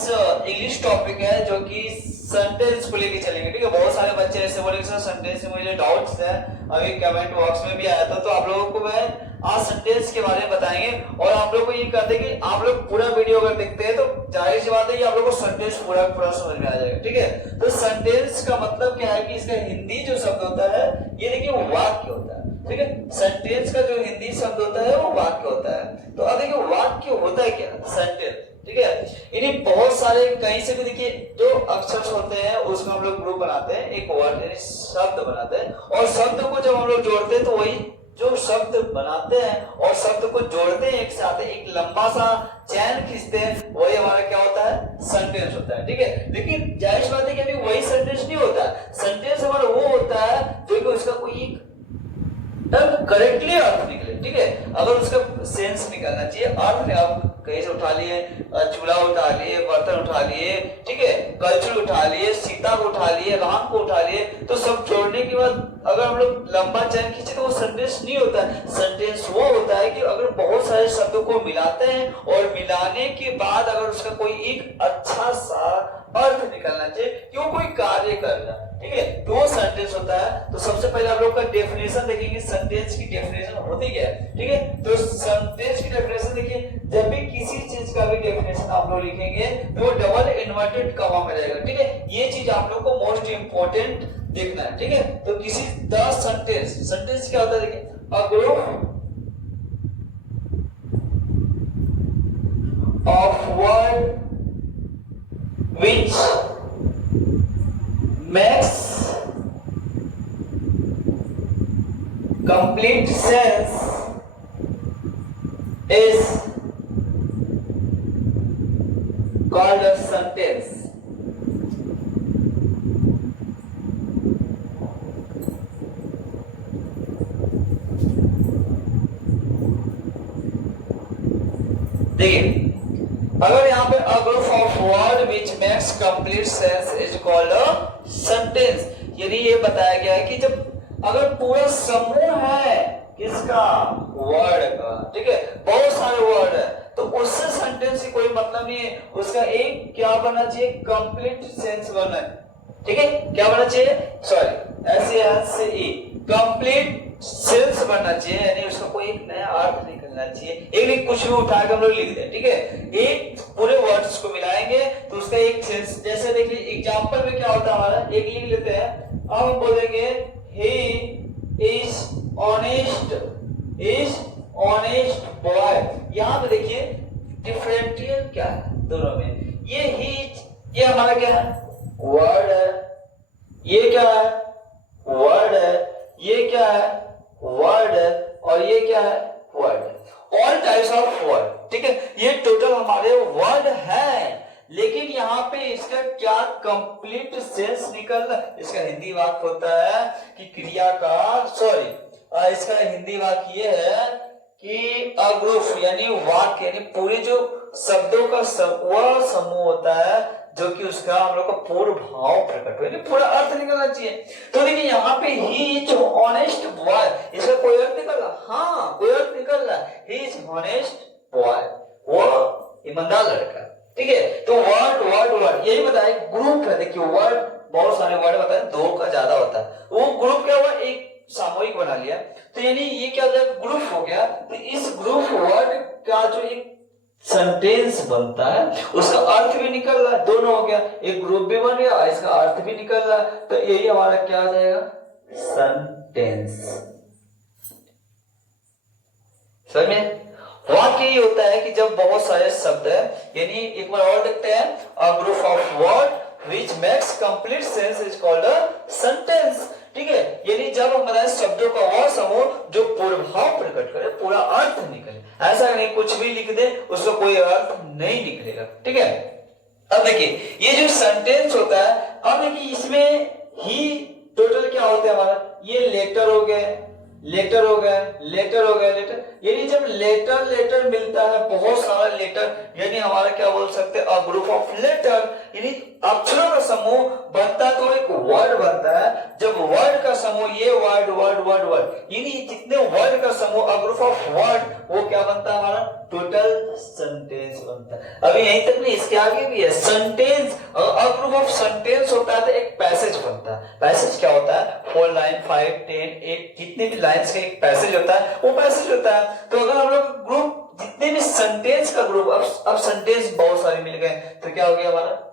English topic है जो कि सेंटेंस को लेके चलेंगे। ठीक है, बहुत सारे बच्चे ऐसे बोले सर सेंटेंस में मुझे डाउट्स है, अभी कमेंट बॉक्स में भी आया था, तो आप लोगों को मैं आज सेंटेंस के बारे में बताएंगे। और आप लोग को ये कहते हैं कि आप लोग पूरा वीडियो अगर देखते हैं तो जाहिर सी बात है कि आप लोग को सेंटेंस पूरा पूरा समझ में आ जाएगा। ठीक है, तो सेंटेंस का मतलब क्या है कि इसका हिंदी जो शब्द होता है ये देखिए वाक्य होता है। ठीक है, सेंटेंस का जो हिंदी शब्द होता है वो वाक्य होता है। तो अब देखिए वाक्य होता है क्या, सेंटेंस। ठीक है, इन्हीं बहुत सारे कहीं से भी देखिए जो अक्षर होते हैं उसमें हम लोग ग्रुप बनाते हैं, एक वर्ड यानी शब्द बनाते हैं, और शब्द को जब हम लोग जोड़ते हैं तो वही जो शब्द बनाते हैं और शब्द को जोड़ते हैं एक साथ एक लंबा सा चैन खींचते हैं, वही हमारा क्या होता है, सेंटेंस होता है। ठीक है, लेकिन जाहिर बात है कि अभी वही सेंटेंस नहीं होता। सेंटेंस हमारा वो होता है जो कि उसका कोई करेक्टली अर्थ निकले। ठीक है, अगर उसका सेंस निकलना चाहिए, अर्थ में आप कहीं से उठा लिए, चूल्हा उठा लिए, बर्तन उठा लिए, ठीक है, कलछुल उठा लिए, सीता को उठा लिए, राम को उठा लिए, तो सब जोड़ने के बाद अगर हम लोग लंबा चैन खींचे तो वो सेंटेंस नहीं होता है। सेंटेंस वो होता है कि अगर बहुत सारे शब्दों को मिलाते हैं और मिलाने के बाद अगर उसका कोई एक अच्छा सा अर्थ निकलना चाहिए कि वो कोई कार्य कर रहा है। ठीक है, तो वो सेंटेंस होता है। तो सबसे पहले आप लोग का डेफिनेशन देखेंगे, सेंटेंस की डेफिनेशन होती क्या है। ठीक है, तो सेंटेंस की डेफिनेशन देखिए, जब भी किसी चीज का भी डेफिनेशन आप लोग लिखेंगे तो डबल इन्वर्टेड कॉमा में रहेगा। ठीक है, ये चीज आप लोग को मोस्ट इंपोर्टेंट देखना है। ठीक है, तो किसी द सेंटेंस, सेंटेंस क्या होता है देखिए, a group of word which makes complete sense is called a sentence. देखिए, अगर यहाँ पे a group of word which makes complete sense is called a sentence, यानी ये बताया गया है कि जब अगर पूरा समूह है किसका, वर्ड का, ठीक है, बहुत सारे वर्ड है, तो उससे सेंटेंस की कोई मतलब नहीं है। उसका एक क्या बनना चाहिए, कंप्लीट सेंस बनना है। ठीक है, क्या बनना चाहिए, सॉरी कंप्लीट सेंस बनना चाहिए, यानी उसका कोई एक नया अर्थ निकलना चाहिए। एक नहीं कुछ भी उठा के हम लोग लिख दें, ठीक है, एक पूरे वर्ड्स को मिलाएंगे तो उसका एक सेंस, जैसे देखिए एग्जांपल में क्या होता है हमारा, एक लिख लेते हैं, अब हम बोलेंगे ही इज ऑनेस्ट बॉय। यहाँ पे देखिए डिफरेंशियल क्या है दोनों में, ये हमारा क्या है, वर्ड है, ये क्या है, वर्ड है, ये क्या है, वर्ड है, और ये क्या है, वर्ड है। All types of word. ठीक है, ये टोटल हमारे वर्ड है, लेकिन यहाँ पे इसका क्या कंप्लीट सेंस निकलना, इसका हिंदी वाक्य होता है कि क्रिया का, सॉरी इसका हिंदी वाक्य ये है कि अ ग्रुप यानी वाक्य यानी पूरे जो शब्दों का वह समूह होता है जो कि उसका हम लोग का पूर्ण भाव प्रकट हो, पूरा अर्थ निकलना चाहिए। तो देखिए यहाँ पे ही इज ऑनेस्ट बॉय, इसका कोई अर्थ निकल रहा, हाँ कोई अर्थ निकल रहा, ही इज ऑनेस्ट बॉय, वो ईमानदार लड़का। ठीक है, तो वर्ड यही बताया, ग्रुप है। देखिए वर्ड बहुत सारे वर्ड बताए, दो का ज्यादा होता है, वो ग्रुप क्या हुआ, एक सामूहिक बना लिया, तो यानी ये क्या होता है, ग्रुप हो गया। तो इस ग्रुप वर्ड का जो एक सेंटेंस बनता है उसका अर्थ भी निकल रहा है, दोनों हो गया, एक ग्रुप भी बन गया इसका अर्थ भी निकल रहा है, तो यही हमारा क्या हो जाएगा, सेंटेंस। समझ में, वाक्य ये होता है कि जब बहुत सारे शब्द है, यानी एक बार और देखते हैं, a group of word which makes complete sense is called a sentence। ठीक है, यानी जब हम बताएं शब्दों का वह समूह जो पूर्ण भाव प्रकट करे, पूरा अर्थ निकले, ऐसा नहीं कुछ भी लिख दे उसका कोई अर्थ नहीं निकलेगा। ठीक है, अब देखिए ये जो सेंटेंस होता है, अब देखिए इसमें ही टोटल क्या होता है हमारा, ये लेटर हो गए, लेटर हो गया, लेटर हो गया, लेटर, यानी जब लेटर मिलता है, बहुत सारा लेटर, यानी हमारा क्या बोल सकते हैं, अ ग्रुप ऑफ लेटर, यानी अक्षरों का समूह बनता है तो एक वर्ड बनता है। जब वर्ड का का समूह, ये वर्ड वर्ड वर्ड वर्ड, यानी जितने वर्ड का समूह, अ ग्रुप ऑफ वर्ड, वो क्या बनता है हमारा टोटल सेंटेंस बनता है। अभी यहीं तक नहीं, इसके आगे भी है sentence. A group of sentence होता है तो एक पैसेज बनता है। पैसेज क्या होता है? 4 लाइन 5 10 एक जितने भी लाइंस का एक पैसेज होता है, वो पैसेज होता है। तो अगर हम लोग ग्रुप जितने भी सेंटेंस का ग्रुप, अब सेंटेंस बहुत सारे मिल गए तो क्या हो गया हमारा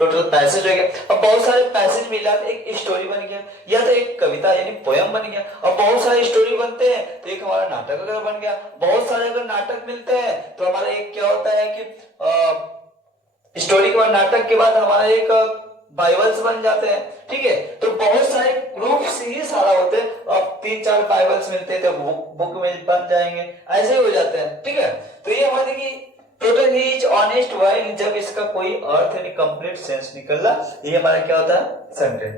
टोटल पैसेज हो गया। अब बहुत सारे पैसेज मिला तो एक स्टोरी बन गया, या तो एक कविता यानी पोयम बन गया। अब बहुत सारे स्टोरी बनते हैं तो एक हमारा नाटक अगर बन गया। बहुत सारे अगर नाटक मिलते हैं तो हमारा एक क्या होता है कि स्टोरी के बाद, नाटक के बाद हमारा एक बाइबल्स बन जाते हैं। ठीक है, तो बहुत सारे ग्रुप से ही सारा होते हैं। अब 3-4 बाइबल्स मिलते हैं तो बुक में बन जाएंगे, ऐसे ही हो जाते हैं। ठीक है, तो ये हमारे की total he is honest while, जब इसका कोई अर्थ यानी कंप्लीट सेंस निकलना, ये हमारा क्या होता है सेंटेंस।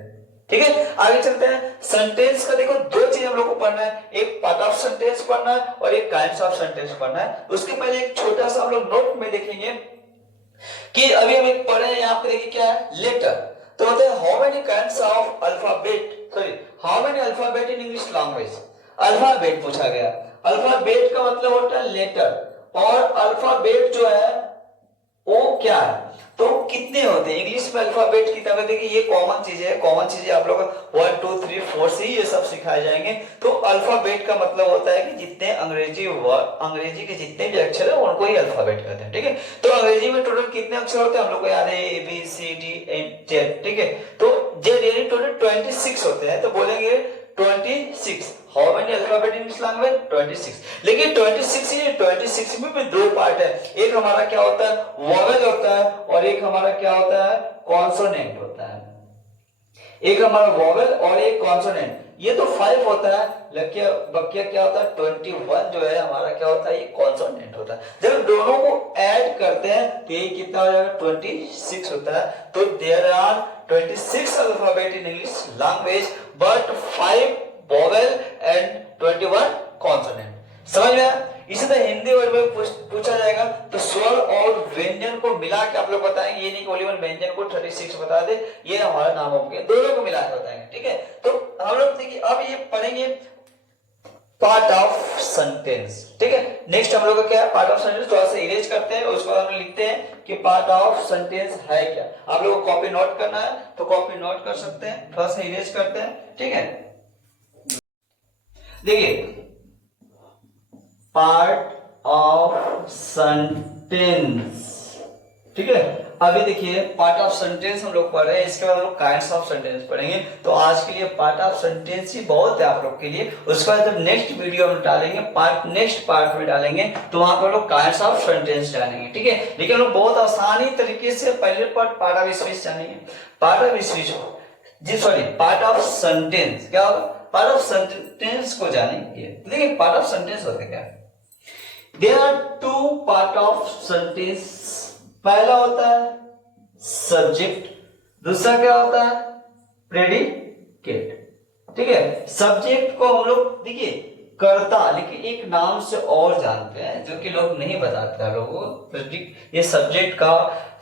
ठीक है, आगे चलते हैं। सेंटेंस का देखो दो चीज हम लोग को पढ़ना है, एक पार्ट ऑफ सेंटेंस पढ़ना है और एक काइंड्स ऑफ सेंटेंस पढ़ना है। उसके पहले एक छोटा सा हम लोग नोट में देखेंगे कि अभी हम एक पढ़े हैं, यहाँ पे देखिए क्या है, लेटर। तो होता है how many kinds of alphabet, sorry how many alphabet in English language. Alphabet पूछा गया। अल्फाबेट का मतलब होता है लेटर, और अल्फाबेट जो है वो क्या है, तो कितने होते हैं इंग्लिश में अल्फाबेट की तरह। देखिए ये कॉमन चीजें है, कॉमन चीजें आप लोग 1 2 3 4 से ये सब सिखाए जाएंगे। तो अल्फाबेट का मतलब होता है कि जितने अंग्रेजी के जितने भी अक्षर है उनको ही अल्फाबेट कहते हैं। ठीक है, तो अंग्रेजी में टोटल कितने अक्षर होते हैं हम लोग को याद है, ABCD Z। ठीक है, तो जेड यानी टोटल 26 होते हैं। तो बोलेंगे 26। How many alphabet in English language? 26। लेकिन 26 में भी दो पार्ट है, एक हमारा क्या होता है वोवेल होता है, और एक हमारा क्या होता है कॉन्सोनेंट होता है। एक हमारा वोवेल और एक कॉन्सोनेंट, ये तो 5 होता है। बकिया क्या होता है 21 जो है हमारा क्या होता है, ये कॉन्सोनेंट होता है। जब दोनों को ऐड करते हैं तो ये कितना हो जाएगा 26 होता है। तो there are 26 alphabet in English language, but 5 vowel and 21 consonant. समझ में आया? इसी तरह हिंदी वर्ड में पूछा जाएगा तो स्वर और व्यंजन को मिला के आप लोग बताएंगे, ये नहीं केवल व्यंजन को 36 बता दे, ये हमारा नाम हो गया, दोनों को मिला के बताएंगे। ठीक है, तो हम लोग देखिए अब ये पढ़ेंगे पार्ट ऑफ सेंटेंस। ठीक है, नेक्स्ट हम लोग का क्या है पार्ट ऑफ सेंटेंस, थोड़ा सा इरेज करते हैं, उसके बाद हम लिखते हैं कि पार्ट ऑफ सेंटेंस है क्या। आप लोगों को कॉपी नोट करना है तो कॉपी नोट कर सकते हैं, थोड़ा सा इरेज करते हैं। ठीक है, देखिए पार्ट ऑफ सेंटेंस। ठीक है, अभी देखिए पार्ट ऑफ सेंटेंस हम लोग पढ़ रहे हैं, इसके बाद हम लोग काइंड्स ऑफ सेंटेंस पढ़ेंगे। तो आज के लिए पार्ट ऑफ सेंटेंस ही बहुत है आप लोग के लिए। उसके बाद जब नेक्स्ट वीडियो हम डालेंगे, नेक्स्ट पार्ट में डालेंगे, तो वहां पर लोग काइंड्स ऑफ सेंटेंस जानेंगे। ठीक है, लेकिन लोग बहुत आसानी तरीके से पहले पार्ट ऑफ स्पीच जानेंगे। पार्ट ऑफ स्पीच जी सॉरी पार्ट ऑफ सेंटेंस क्या होगा, पार्ट ऑफ सेंटेंस को जानेंगे। देखिए पार्ट ऑफ सेंटेंस होता क्या है, there are 2 part of sentence. पहला होता है सब्जेक्ट, दूसरा क्या होता है प्रेडिकेट। ठीक है, सब्जेक्ट को हम लोग देखिए कर्ता, लेकिन एक नाम से और जानते हैं जो कि लोग नहीं बताते हैं लोगों को। ये सब्जेक्ट का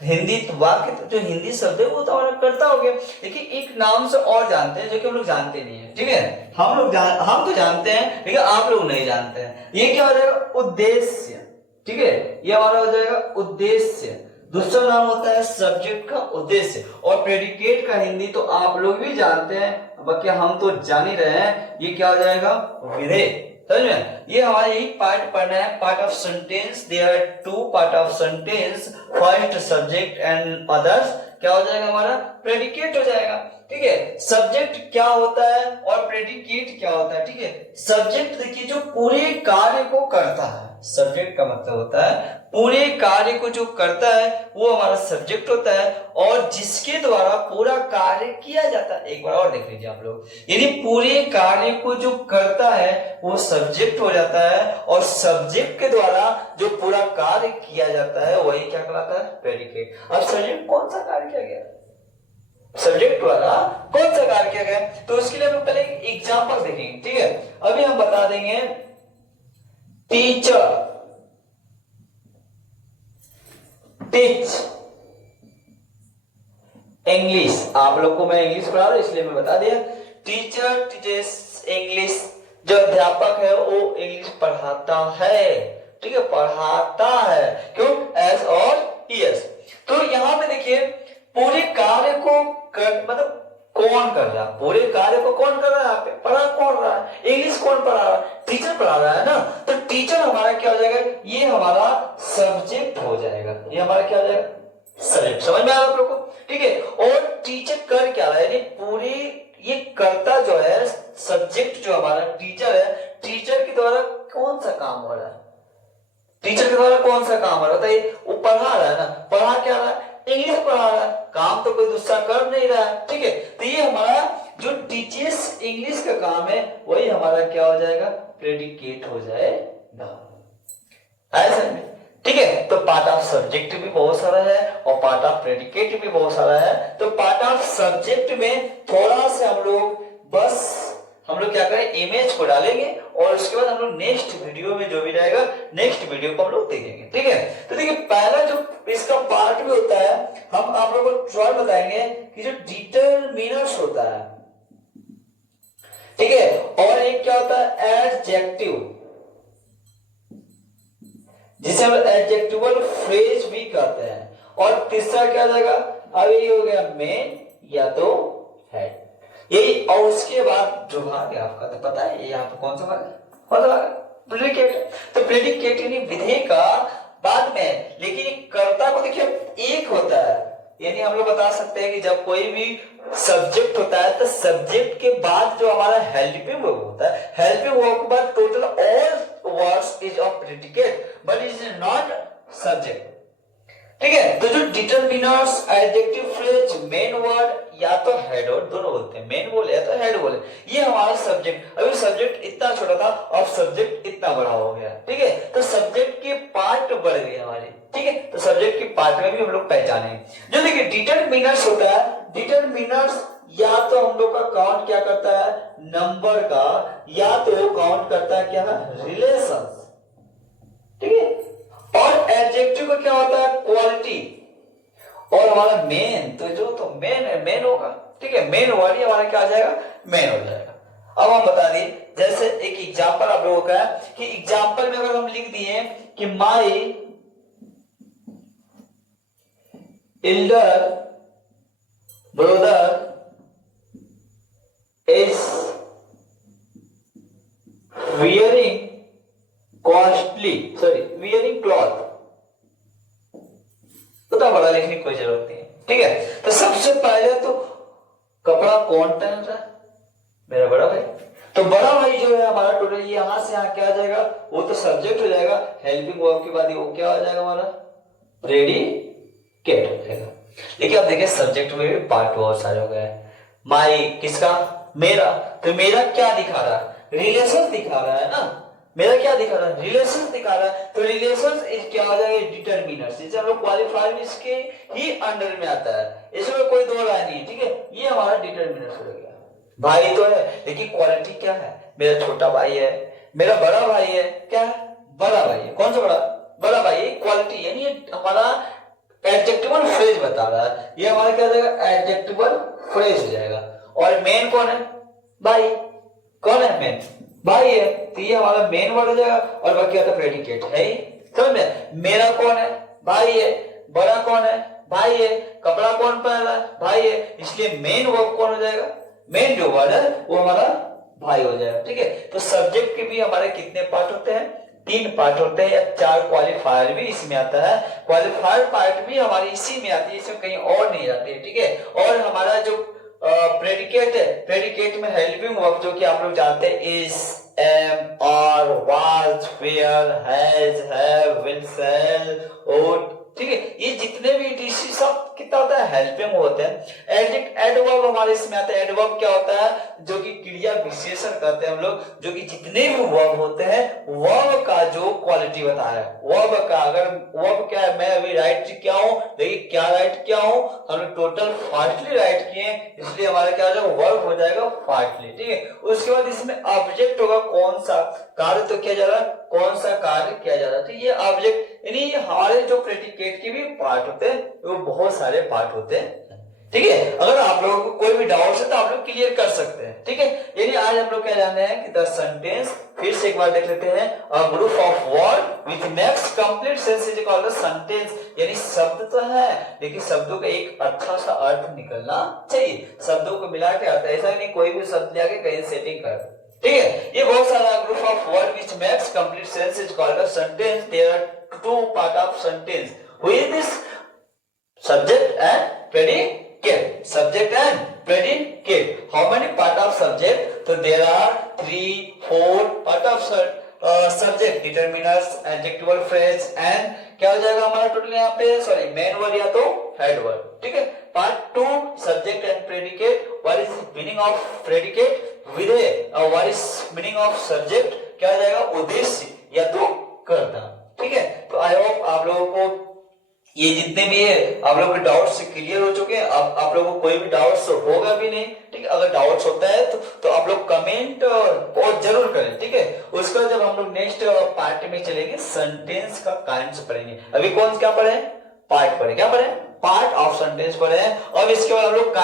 हिंदी वाक्य जो हिंदी शब्द है वो तो हमारा कर्ता हो गया, लेकिन एक नाम से और जानते हैं जो कि हम लोग जानते नहीं है। ठीक है, हम तो जानते हैं लेकिन आप लोग नहीं जानते हैं। ये क्या हो जाएगा उद्देश्य। ठीक है, ये हमारा हो जाएगा उद्देश्य। दूसरा नाम होता है सब्जेक्ट का उद्देश्य, और प्रेडिकेट का हिंदी तो आप लोग भी जानते हैं, बाकी हम तो जान ही रहे हैं, ये क्या हो जाएगा विधेय। समझ में? ये हमारा यही पार्ट पढ़ना है, part of sentence. There are 2 part of sentence, first subject and others क्या हो जाएगा हमारा प्रेडिकेट हो जाएगा। ठीक है, सब्जेक्ट क्या होता है और प्रेडिकेट क्या होता है। ठीक है, सब्जेक्ट देखिए जो पूरे कार्य को करता है, सब्जेक्ट का मतलब होता है पूरे कार्य को जो करता है वो हमारा सब्जेक्ट होता है, और जिसके द्वारा पूरा कार्य किया जाता है। एक बार और देख लीजिए आप लोग, यानी पूरे कार्य को जो करता है वो सब्जेक्ट हो जाता है, और सब्जेक्ट के द्वारा जो पूरा कार्य किया जाता है वही क्या कहलाता है प्रेडिकेट। अब सब्जेक्ट कौन सा कार्य किया गया, सब्जेक्ट द्वारा कौन सा कार्य किया गया, तो उसके लिए हम पहले एग्जांपल देखेंगे। ठीक है, अभी हम बता देंगे टीचर, टीच इंग्लिश। आप लोग को मैं इंग्लिश पढ़ा रहा हूं इसलिए मैं बता दिया टीचर टीचर्स इंग्लिश, जो अध्यापक है वो इंग्लिश पढ़ाता है, ठीक है, पढ़ाता है। क्यों? एस और ईएस। तो यहाँ पे देखिए पूरे कार्य को मतलब कौन कर रहा है, पूरे कार्य को कौन कर रहा है, यहाँ पे पढ़ा कौन रहा है, इंग्लिश कौन पढ़ा रहा है, टीचर पढ़ा रहा है ना। तो टीचर हमारा क्या हो जाएगा, ये हमारा सब्जेक्ट हो जाएगा, ये हमारा क्या हो जाएगा, सब्जेक्ट। समझ में आ रहा है आप लोग को? ठीक है। और टीचर कर क्या रहा है, पूरी ये कर्ता जो है, सब्जेक्ट जो हमारा टीचर है, टीचर के द्वारा कौन सा काम हो रहा है, टीचर के द्वारा कौन सा काम हो रहा है, वो पढ़ा रहा है ना, पढ़ा क्या रहा है, इंग्लिश पढ़ा रहा है, काम तो कोई दूसरा कर नहीं रहा है, ठीक है। तो ये हमारा जो टीचर्स इंग्लिश का काम है वही हमारा क्या हो जाएगा, प्रेडिकेट हो जाएगा, ऐसा में, ठीक है। तो पार्ट ऑफ सब्जेक्ट भी बहुत सारा है और पार्ट ऑफ प्रेडिकेट भी बहुत सारा है। तो पार्ट ऑफ सब्जेक्ट में थोड़ा से हम लोग क्या करें, इमेज को डालेंगे और उसके बाद हम लोग नेक्स्ट वीडियो में जो भी रहेगा, नेक्स्ट वीडियो को हम लोग देखेंगे, ठीक है। तो देखिए पहला जो इसका पार्ट में होता है, हम आप लोगों को ट्राई बताएंगे कि जो डिटरमिनर्स होता है, ठीक है, और एक क्या होता है, एडजेक्टिव, जिसे हम एडजेक्टिवल फ्रेज भी कहते हैं। और तीसरा क्या जाएगा, अब ये हो गया मेन या तो हेड, यही। और उसके बाद जो भाग है आपका, तो पता है ये यहाँ पे कौन सा भाग है, प्रेडिकेट। तो प्रेडिकेट यानी विधेय का बाद में, लेकिन कर्ता को देखिए एक होता है, यानी हम लोग बता सकते हैं कि जब कोई भी सब्जेक्ट होता है तो सब्जेक्ट के बाद जो हमारा हेल्पिंग वर्ब होता है, हेल्पिंग वर्ब के बाद total all words is of predicate but is not subject, ठीक है। तो जो determiners, adjective phrase, main word या तो हेड वर्ड, दोनों बोलते हैं, मेन बोले या तो हेड बोले, ये हमारा सब्जेक्ट। अभी सब्जेक्ट इतना छोटा था और सब्जेक्ट इतना बड़ा हो गया, ठीक है। तो सब्जेक्ट के पार्ट बढ़ गए हमारे, ठीक है। तो सब्जेक्ट के पार्ट में भी हम लोग पहचाने। जो देखिए डिटरमिनर्स होता है, डिटरमिनर्स या तो हम लोग का काउंट क्या करता है, नंबर का, या तो काउंट करता है क्या है, रिलेशंस, ठीक है। और एडजेक्टिव का क्या होता है, क्वालिटी। और हमारा मेन, तो जो तो मेन है, मेन होगा, ठीक है, मेन वर्ड ही हमारा क्या आ जाएगा, मेन हो जाएगा। अब हम बता दिए, जैसे एक एग्जांपल आप लोगों का है कि एग्जांपल में अगर हम लिख दिए कि my Elder brother is wearing wearing cloth, उतना बड़ा लिखने की कोई जरूरत नहीं है, ठीक है। तो सबसे पहले तो कपड़ा कौन पहन रहा है, मेरा बड़ा भाई। तो बड़ा भाई जो है हमारा टोटल यहां से यहां क्या आ जाएगा, वो तो सब्जेक्ट हो जाएगा, हेल्पिंग वर्ब के बाद वो क्या हो जाएगा, हमारा प्रेडिकेट हो जाएगा। लेकिन अब देखिए सब्जेक्ट में भी पार्ट बहुत सारे हो गए। माई किसका, मेरा, तो मेरा क्या दिखा रहा है, रिलेशन दिखा रहा है ना, मेरा क्या दिखा रहा है, रिलेशन दिखा रहा है। तो रिलेशन क्या हो जाएगा, डिटरमिनर्स, जैसे हम लोग क्वालिफायर इसके ही अंडर में आता है, इसमें कोई दो राय नहीं, ठीक है। ये हमारा डिटरमिनर्स हो गया। भाई तो है, लेकिन क्वालिटी क्या है, मेरा छोटा भाई है, मेरा बड़ा भाई है, क्या है, बड़ा भाई है। कौन सा बड़ा, बड़ा भाई, क्वालिटी, यानी हमारा एडजेक्टिवल फ्रेज बता रहा है, ये हमारा क्या हो जाएगा, एडजेक्टिवल फ्रेज हो जाएगा। और मेन कौन है, भाई, कौन है मेन, भाई है, तो ये हमारा मेन वर्ड हो जाएगा। और बाकी आता प्रेडिकेट है ही, समझ में। मेरा कौन है, भाई है, बड़ा कौन है, भाई है, कपड़ा कौन पहन रहा है, भाई है, इसलिए मेन वर्ब कौन हो जाएगा, मेन जो वर्ड है वो हमारा भाई हो जाएगा, ठीक है। तो सब्जेक्ट के भी हमारे कितने पार्ट होते हैं, 3 पार्ट होते हैं, या 4 क्वालिफायर भी इसमें आता है, क्वालिफायर पार्ट भी हमारी इसी में आती है, इसमें कहीं और नहीं आती है, ठीक है। और हमारा जो प्रेडिकेट है, प्रेडिकेट में हेल्पिंग वर्ब जो कि आप लोग जानते हैं, is, am, are, was, were, has, have, will, shall, would, ठीक है। ये जितने भी डीसी सब कितना होता है, हेल्पिंग होते हैं। एडवर्ब हमारे इसमें आता है। एडवर्ब क्या होता है, जो कि क्रिया विशेषण कहते हैं हम लोग, जो कि जितने भी वर्ब होते हैं वर्ब का जो क्वालिटी बताया है, वर्ब का, अगर वर्ब क्या है, मैं अभी राइट किया हूं, देखिए क्या राइट किया हूं, हमने टोटल फास्टली राइट किए, इसलिए हमारा क्या हो जाएगा, वर्ब हो जाएगा फास्टली, ठीक है। उसके बाद इसमें ऑब्जेक्ट होगा, कौन सा कार्य तो किया जा रहा है, कौन सा कार्य किया जा रहा है, तो ये ऑब्जेक्ट, यानी हमारे जो प्रेडिकेट के भी पार्ट होते हैं वो बहुत सारे पार्ट होते हैं। ठीक है। अगर आप लोगों को कोई भी डाउट है तो आप लोग क्लियर कर सकते हैं, ठीक है। यानी आज हम लोग क्या जान रहे हैं कि द सेंटेंस, फिर से एक बार देख लेते हैं, a group of word with next complete sense is called the sentence. यानी शब्द तो है लेकिन शब्दों का एक अच्छा सा अर्थ निकलना चाहिए, शब्दों को मिला के आता है, ऐसा नहीं कोई भी शब्द लेके कहीं सेटिंग कर, ठीक है। ये बहुत सारा group of word which makes complete sense is called a sentence. There are two part of sentence, who is this? Subject and predicate. Subject and predicate. How many part of subject? So there are 3, 4 part of subject. Determiners, adjectival phrase and क्या हो जाएगा हमारा total यहाँ पे? Sorry, main word या तो head word, ठीक है। Part 2 subject and predicate. What is meaning of predicate? विधेय. और what is meaning of subject? क्या हो जाएगा? उद्देश्य या तो कर्ता, ठीक है। तो आई होप आप लोगों को ये जितने भी है आप लोगों के डाउट्स क्लियर हो चुके हैं। अब आप लोगों को कोई भी डाउट्स होगा भी नहीं, ठीक है। अगर डाउट्स होता है तो आप लोग कमेंट और जरूर करें, ठीक है। उसका जब हम लोग नेक्स्ट पार्ट में चलेंगे सेंटेंस का काइंड्स पढ़ेंगे। अभी कौन क्या पढ़े? पार्ट पढ़े, क्या पढ़े? पार्ट ऑफ सेंटेंस पढ़े। अब इसके बाद हम लोग